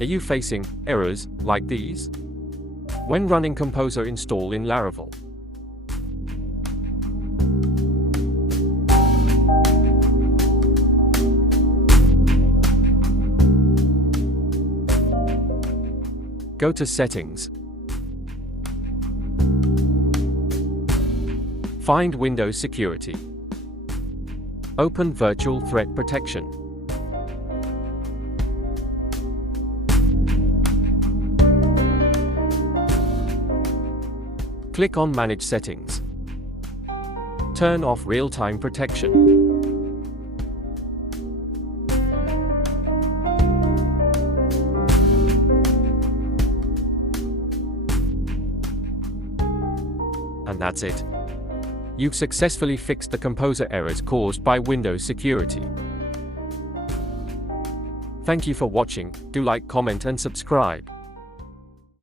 Are you facing errors like these when running Composer install in Laravel? Go to Settings. Find Windows Security. Open Virtual Threat Protection. Click on Manage Settings. Turn off Real-Time Protection. And that's it. You've successfully fixed the Composer errors caused by Windows Security. Thank you for watching. Do like, comment and subscribe.